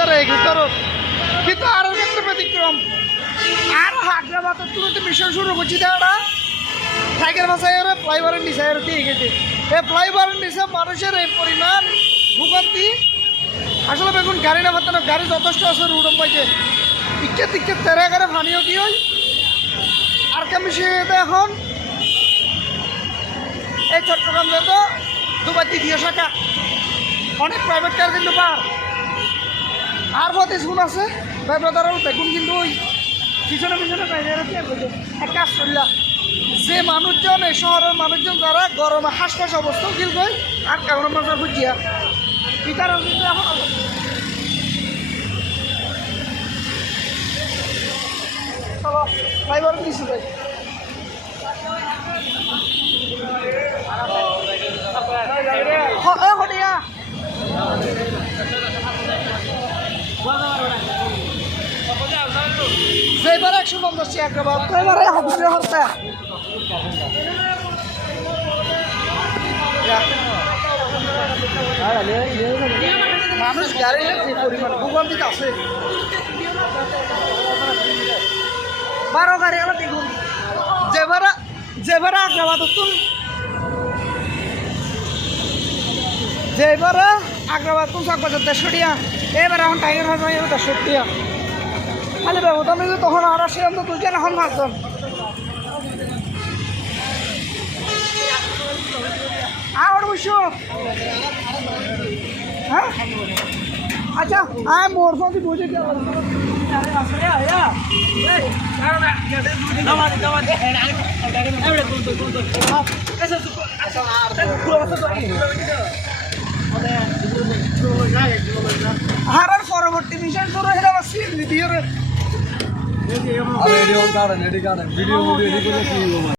ভিতরে ভিতরে। কিন্তু আরও ক্ষেত্রে ব্যতিক্রম। আর হায়দ্রাবাদ তুলতে মিশন শুরু করছি, দেওয়াটা। সাইকেল বাসায় ওরা ফ্লাইওভারের নিচে আর দিয়ে মানুষের এই পরিমাণ ভূগন্তি আসলে বেগুন গাড়ি না পারতাম গাড়ি যথেষ্ট আছে রুডম পাইছে টিকে টিকে তেরে করে ফানিও কি হয় আর এখন? এই চট্টগ্রাম তো দুবার দ্বিতীয় শাখা। অনেক প্রাইভেট কার কিন্তু পার। আর বহুত স্কুল আছে ব্যাপারদারও দেখুন কিন্তু ওই পিছনে পিছনে এক কাজ করলা। যে মানুষজন এই শহরের মানুষজন যারা গরমে হাসপাস অবস্থা কিল কই আর কারণ মাঝে বুঝিয়া পিতার কিন্তু এখন চলো ড্রাইভার দিছি ভাই। বারো গাড়ি আলো দেখুন যেবারা আগ্রাবাদ তুল যেবারা আগ্রাবাদ তুল চাক বাজার দেড়শো টিয়া। এবার এখন টাইগার ভাষা দেড়শো টিয়া। খালি ব্যবধান তখন আরও সেরকম তো দুজন এখন পাঁচজন আর হ্যাঁ? আচ্ছা পরবর্তী মিশন শুরু হয়ে যাবে ভিডিওর ആ വീഡിയോ കാണാൻ വീഡിയോ വീഡിയോ